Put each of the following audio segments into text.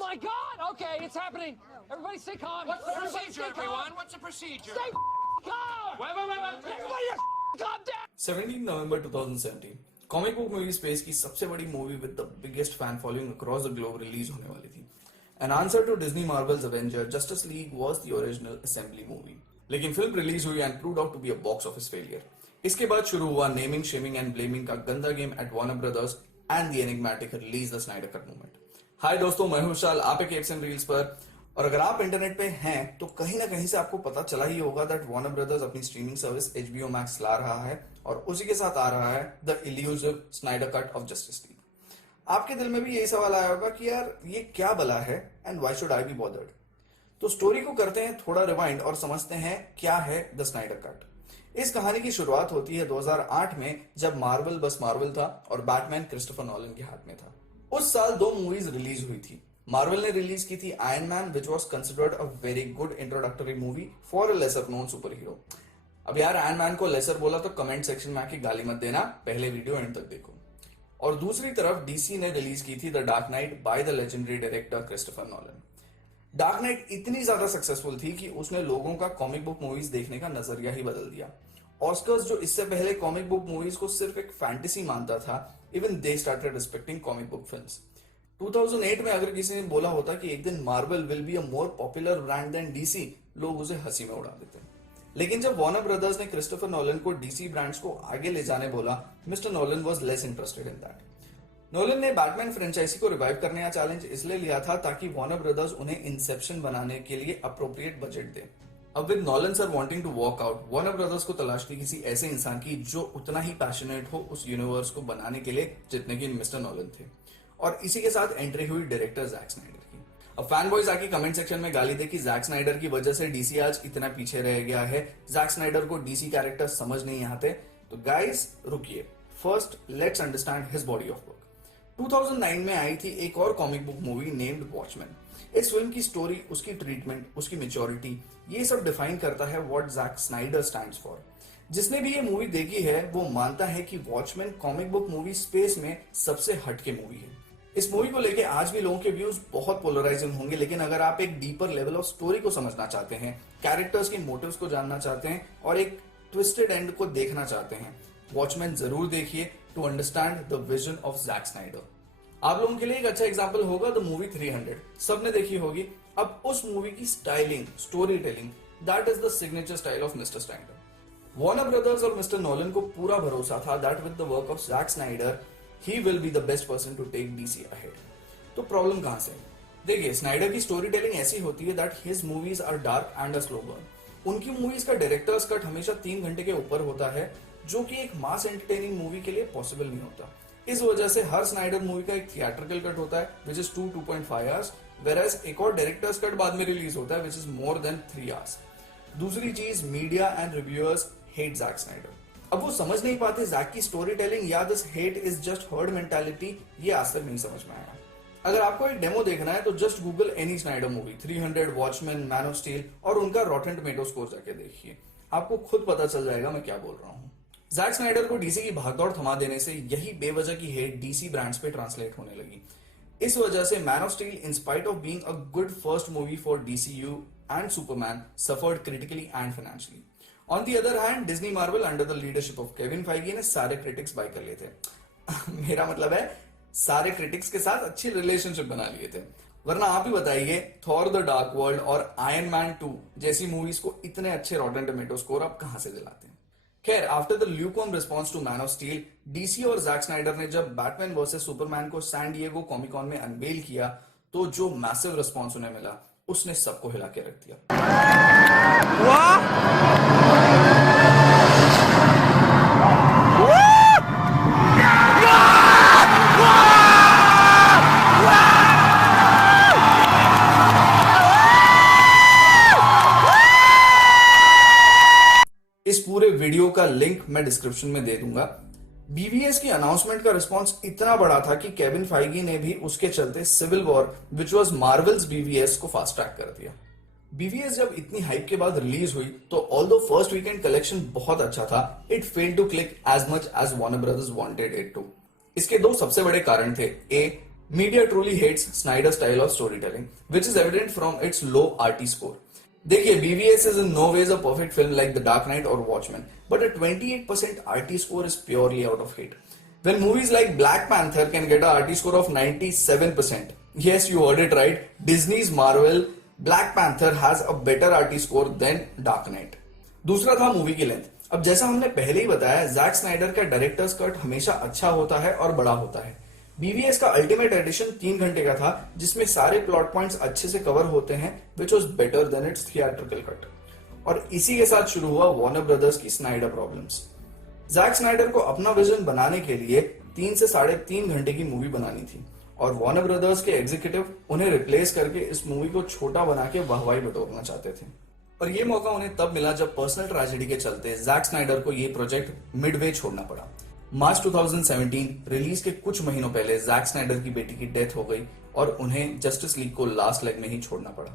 my God! Okay, it's happening. Everybody stay calm. What's the procedure, everyone? What's the procedure? Stay calm! Wait. Everybody calm down! 17 नवंबर 2017 comic book movie space की सबसे बड़ी movie with the biggest fan following across the globe release होने वाली थी. An answer to Disney Marvel's Avenger Justice League was the original assembly movie. लेकिन film release हुई and proved out to be a box office failure. इसके बाद शुरू हुआ naming, shaming and blaming का गंदा game at Warner Brothers and the enigmatic release the Snyder cut movement. Hi दोस्तों, मैं हूं विशाल, आप एक एप्स एंड रील्स पर. और अगर आप इंटरनेट पे हैं तो कहीं ना कहीं से आपको पता चला ही होगा दैट वार्नर ब्रदर्स अपनी स्ट्रीमिंग सर्विस HBO मैक्स ला रहा है और उसी के साथ आ रहा है the elusive Snyder cut of justice league. आपके दिल में भी यही सवाल आया होगा कि यार ये क्या भला है and why should I be bothered. तो स्टोरी को करते हैं थोड़ा रिवाइंड और समझते हैं क्या है द स्नाइडर कट. इस कहानी की शुरुआत होती है 2008 में, जब मार्वल बस मार्वल था और बैटमैन क्रिस्टोफर नॉलन के हाथ में था. उस साल दो मूवीज रिलीज हुई थी. मार्वल ने रिलीज की थी iron man, which was considered a very good introductory movie for a lesser known super hero. अब यार आयरन मैन को लेसर बोला तो कमेंट सेक्शन में आके गाली मत देना, पहले वीडियो एंड तक देखो. और दूसरी तरफ डीसी ने रिलीज की थी the dark night by the legendary director Christopher Nolan. Dark night इतनी ज्यादा सक्सेसफुल थी कि उसने लोगों का कॉमिक बुक मूवीज देखने का नजरिया ही बदल दिया. ऑस्कर्स, जो इससे पहले कॉमिक बुक मूवीज को सिर्फ एक फैंटेसी मानता था, even they started respecting comic book films. 2008 में अगर किसी ने बोला होता कि एक दिन Marvel will be a more popular brand then DC, लोग उसे हंसी में उड़ा देते. लेकिन जब वार्नर ब्रदर्स ने क्रिस्टोफर नॉलन को डीसी ब्रांड्स को आगे ले जाने बोला, mister Nolan was less interested in that. Nolan ने बैटमैन फ्रेंचाइजी को रिवाइव करने का चैलेंज इसलिए लिया था ताकि वार्नर ब्रदर्स उन्हें इंसेप्शन बनाने के लिए अप्रोप्रिएट बजट दे. अब with Nolan sir wanting to walk out, Warner Brothers को तलाश थी किसी ऐसे इंसान की जो उतना ही पैशनेट हो उस यूनिवर्स को बनाने के लिए जितने की मिस्टर नॉलन थे. और इसी के साथ एंट्री हुई डायरेक्टर जैक स्नाइडर की. अब फैन बॉयज आके कमेंट सेक्शन में गाली दे कि जैक स्नाइडर की वजह से डीसी आज इतना पीछे रह गया है, जैक स्नाइडर को डीसी कैरेक्टर समझ नहीं आते. तो गाइस रुकिए, first let's understand his body of work. 2009 में आई थी एक और comic book movie named Watchman. इस फिल्म की स्टोरी, उसकी ट्रीटमेंट, उसकी मैच्योरिटी, ये सब डिफाइन करता है what Zack Snyder stands for. जिसने भी ये मूवी देखी है वो मानता है कि watchman comic book movie space में सबसे हटके मूवी है. इस मूवी को लेके आज भी लोगों के व्यूज बहुत पोलराइजिंग होंगे, लेकिन अगर आप एक डीपर लेवल ऑफ स्टोरी को समझना चाहते हैं, कैरेक्टर्स के मोटिव्स को जानना चाहते हैं और एक ट्विस्टेड एंड को देखना चाहते हैं, वॉचमैन जरूर देखिए to understand the vision of Zack Snyder. आप लोगों के लिए एक अच्छा एग्जांपल होगा द मूवी 300. सबने देखी होगी. अब उस मूवी की styling, story telling, that is the signature style of mister Snyder. Warner Brothers और मिस्टर नॉलन को पूरा भरोसा था that with the work of Zack Snyder he will be the best person to take DC ahead. तो problem कहां से? देखिए, Snyder की स्टोरी टेलिंग ऐसी होती है that his movies are dark and a slow burn. उनकी मूवीज का डायरेक्टर्स कट हमेशा 3 घंटे के ऊपर होता है, जो कि एक मास एंटरटेनिंग मूवी के लिए पॉसिबल नहीं होता. इस वजह से हर स्नाइडर मूवी का एक थिएट्रिकल कट होता है विच इज 2.5 आवर्स, वेराज एक और डायरेक्टर्स कट बाद में रिलीज होता है which is more than 3 hours. दूसरी चीज, media and reviewers hate Zack Snyder. अब वो समझ नहीं पाते जैक की स्टोरी टेलिंग या this hate is just herd mentality, ये आज तक नहीं समझ में आया. अगर आपको एक डेमो देखना है तो just Google any Snyder movie, 300, watchman, man of steel और उनका रॉटेन टोमेटो स्कोर जाके देखिए, आपको खुद पता चल जाएगा मैं क्या बोल रहा हूँ. जैक स्नाइडर को डीसी की भागदौड़ थमा देने से यही बेवजह की हेट डीसी ब्रांड्स पे ट्रांसलेट होने लगी. इस वजह से man of steel, in spite of being a good first movie for DCU and Superman, suffered critically and financially. On the other hand, Disney Marvel under the leadership of Kevin Feige ने सारे critics bye कर लिए थे. मेरा मतलब है सारे critics के साथ अच्छी रिलेशनशिप बना लिए थे. वरना आप ही बताइए, थॉर द डार्क वर्ल्ड और आयरन मैन 2 जैसी मूवीज को इतने अच्छे रॉटेन टोमेटो स्कोर आप कहां से दिलाते हैं? खैर, after the lukewarm response to Man of Steel, DC और जैक स्नाइडर ने जब बैटमैन वर्सेस सुपरमैन को सैन डिएगो कॉमिक कॉन में अनवेल किया तो जो मैसिव रिस्पॉन्स उन्हें मिला उसने सबको हिला के रख दिया. इस पूरे वीडियो का लिंक मैं डिस्क्रिप्शन में दे दूंगा. BVS की अनाउंसमेंट का रिस्पांस इतना बड़ा था कि केविन फाइगी ने भी उसके चलते civil war, which was Marvel's BVS, को फास्ट ट्रैक कर दिया. BVS जब इतनी हाइप के बाद रिलीज हुई तो ऑल्दो फर्स्ट वीकेंड कलेक्शन बहुत अच्छा था, it failed to click as much as Warner Brothers wanted it to. इसके दो सबसे बड़े कारण थे. ए, Media truly hates Snyder's style of storytelling, which is evident from its low RT score. देखिए, BVS is in no ways a perfect film like The Dark Knight or Watchmen, but a 28% RT score is purely out of hate. When movies like Black Panther can get a RT score of 97%, yes, you heard it right, Disney's Marvel Black Panther has a better RT score than Dark Knight. दूसरा था movie की length. अब जैसा हमने पहले ही बताया, Jack Snyder का directors cut हमेशा अच्छा होता है और बड़ा होता है. बीवीएस का अल्टीमेट एडिशन 3 घंटे का था, जिसमें सारे प्लॉट पॉइंट्स अच्छे से कवर होते हैं, which was better than it's theatrical cut. और इसी के साथ शुरू हुआ वार्नर ब्रदर्स की स्नाइडर प्रॉब्लम्स. जैक स्नाइडर को अपना विजन बनाने के लिए 3 से 3.5 घंटे की मूवी बनानी थी, और वार्नर ब्रदर्स के एग्जीक्यूटिव उन्हें रिप्लेस करके इस मूवी को छोटा बना के वाहवाही बटोरना चाहते थे. और ये मौका उन्हें तब मिला जब पर्सनल ट्रेजेडी के चलते जैक स्नाइडर को ये प्रोजेक्ट मिडवे छोड़ना पड़ा. मार्च 2017 रिलीज के कुछ महीनों पहले जैक स्नाइडर की बेटी की डेथ हो गई और उन्हें जस्टिस लीग को लास्ट लेग में ही छोड़ना पड़ा.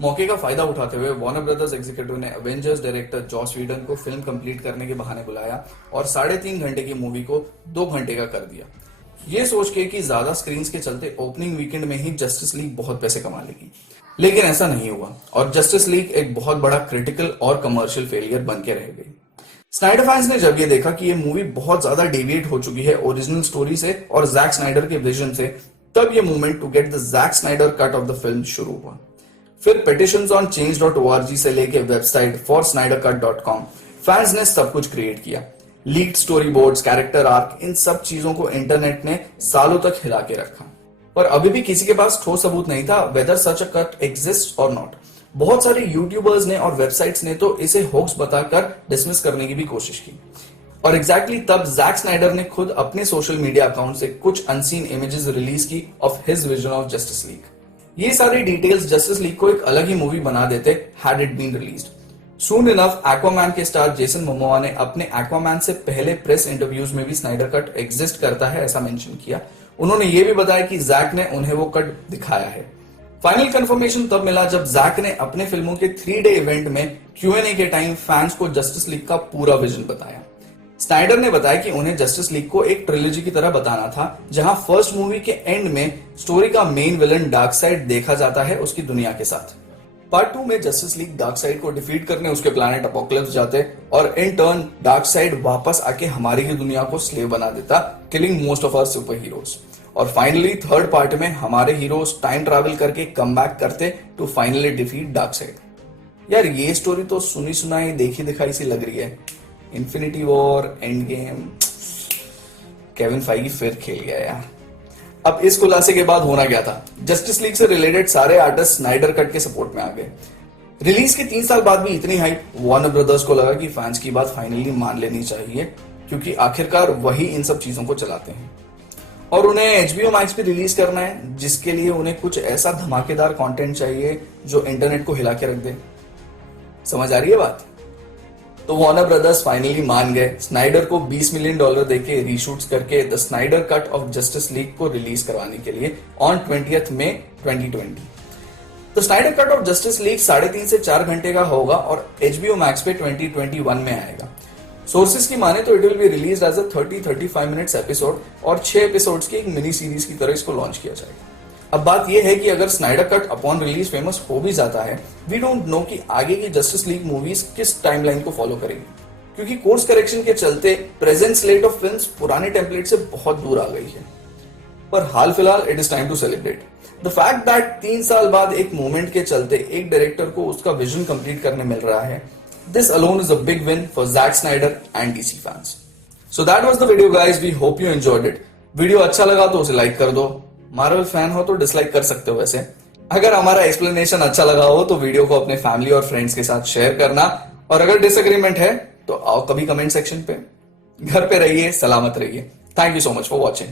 मौके का फायदा उठाते हुए वार्नर ब्रदर्स एग्जीक्यूटिव ने एवेंजर्स डायरेक्टर जॉस व्हीडन को फिल्म कंप्लीट करने के बहाने बुलाया और 3.5 घंटे की मूवी को 2 घंटे का कर दिया, ये सोच के कि ज्यादा स्क्रीन के चलते ओपनिंग वीकेंड में ही जस्टिस लीग बहुत पैसे कमा लेगी. लेकिन ऐसा नहीं हुआ और जस्टिस लीग एक बहुत बड़ा क्रिटिकल और कमर्शियल फेलियर बन के रह गई. स्नाइडर फैंस ने जब ये देखा कि ये मूवी बहुत ज्यादा डेविएट हो चुकी है ओरिजिनल स्टोरी से और जैक स्नाइडर के विजन से, तब ये movement to get the Zack Snyder cut of the film शुरू हुआ. फिर पिटिशंस ऑन change.org से लेके वेबसाइट forsnydercut.com, फैंस ने सब कुछ क्रिएट किया. Leaked storyboards, character arc, इन सब चीजों को इंटरनेट ने सालों तक हिला के रखा, पर अभी भी किसी के पास ठोस सबूत नहीं था whether such a cut exist और नॉट. बहुत सारे यूट्यूबर्स ने और वेबसाइट्स ने तो इसे होक्स बताकर डिसमिस करने की भी कोशिश की. और एग्जैक्टली तब जैक स्नाइडर ने खुद अपने सोशल मीडिया अकाउंट से कुछ अनसीन इमेजेस रिलीज की of his vision of justice league. ये सारी डिटेल्स जस्टिस लीग को एक अलग ही मूवी बना देते had it been released. Soon enough Aquaman के स्टार जेसन मोमोआ ने अपने एक्वामैन से पहले प्रेस इंटरव्यूज में भी स्नाइडर कट एग्जिस्ट करता है ऐसा मेंशन किया. उन्होंने ये भी बताया कि जैक ने उन्हें वो कट दिखाया है. फाइनल कंफर्मेशन तब मिला जब जैक ने अपने फिल्मों के 3-डे इवेंट में Q&A के टाइम फैंस को जस्टिस लीग का पूरा विजन बताया. स्नाइडर ने बताया कि उन्हें जस्टिस लीग को एक ट्रिलॉजी की तरह बताना था, जहां फर्स्ट मूवी के एंड में स्टोरी का मेन विलन डार्कसाइड देखा जाता है उसकी दुनिया के साथ. पार्ट 2 में जस्टिस लीग डार्कसाइड को डिफीट करने उसके प्लैनेट अपोकलिप्स जाते और इन टर्न डार्कसाइड वापस आके हमारी ही दुनिया को स्लेव बना देता, killing most of our super heroes. और फाइनली थर्ड पार्ट में हमारे हीरोज टाइम ट्रैवल करके कम बैक करते टू फाइनली डिफीट डार्कसाइड. यार ये स्टोरी तो सुनी सुनाई देखी दिखाई सी लग रही है. Infinity war, end game, Kevin Feige फिर खेल गया यार. अब इस खुलासे के बाद होना क्या था, जस्टिस लीग से रिलेटेड सारे आर्टिस्ट स्नाइडर कट के सपोर्ट में आ गए. रिलीज के 3 साल बाद भी इतनी हाइप, वार्नर ब्रदर्स को लगा कि फैंस की बात फाइनली मान लेनी चाहिए, क्योंकि आखिरकार वही इन सब चीजों को चलाते हैं. और उन्हें HBO Max पे रिलीज करना है, जिसके लिए उन्हें कुछ ऐसा धमाकेदार कंटेंट चाहिए जो इंटरनेट को हिला के रख दे. समझ आ रही है बात? तो वार्नर ब्रदर्स फाइनली मान गए. स्नाइडर को $20 मिलियन देके रीशूट्स करके the Snyder cut of justice league को रिलीज करवाने के लिए ऑन 20 मई 2020. तो Snyder cut of justice league 3.5 से 4 घंटे का होगा और HBO Max पे 2021 में आएगा. सोर्सेज की माने तो it will be release as a 30-35 minutes episode और 6 एपिसोड्स की एक मिनी सीरीज की तरह इसको लॉन्च किया जाएगा. अब बात यह है कि अगर Snyder cut upon release famous हो भी जाता है, वी डोंट नो कि आगे की जस्टिस लीग मूवीज किस टाइमलाइन को फॉलो करेगी, क्योंकि कोर्स करेक्शन के चलते प्रेजेंट स्लेट ऑफ फिल्म्स पुराने टेम्पलेट से बहुत दूर आ गई है. पर हाल फिलहाल it is time to celebrate the fact that 3 साल बाद एक मूवमेंट के चलते एक डायरेक्टर को उसका विजन कंप्लीट करने मिल रहा है. This alone is a big win for Zack Snyder and DC fans. So that was the video guys. We hope you enjoyed it. Video अच्छा लगा तो उसे लाइक कर दो. मार्वल फैन हो तो डिसलाइक कर सकते हो वैसे. अगर हमारा एक्सप्लेनेशन अच्छा लगा हो तो वीडियो को अपने फैमिली और फ्रेंड्स के साथ शेयर करना, और अगर डिसएग्रीमेंट है तो आओ कभी कमेंट सेक्शन पे. घर पे रहिए, सलामत रहिए. Thank you so much for watching.